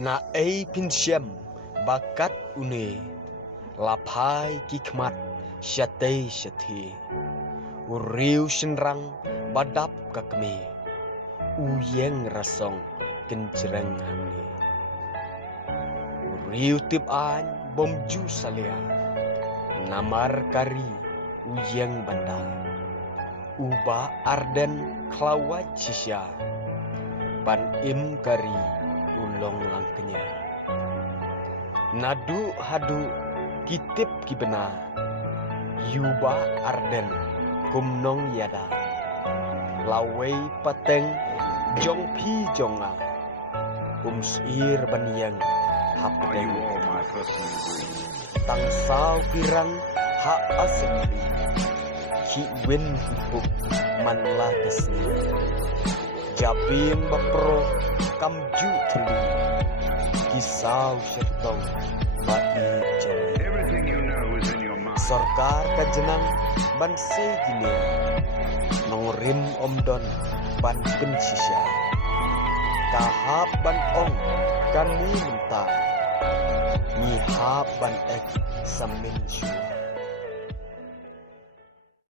Na ei pinsyam bakat une lapai kikmat syate syate uriu shenrang badap kakme uyeng rasong kencreng hamni uriu tip an bomju salia namar kari uyeng banda uba arden klawat sisya ban im kari ulong langkenya nadu hadu kitip kibena yuba arden kumnong yada lawai pateng jong pi jonga sir banyang hapdeng tang sao pirang ha asli ki win hipuk man latasni japim bapro kamju tuli kisau syetong ba'i jari sorkar kajenang ban segini nongrim omdon ban pensisya kahap ban ong kami mentah nyihap ban ek samin syua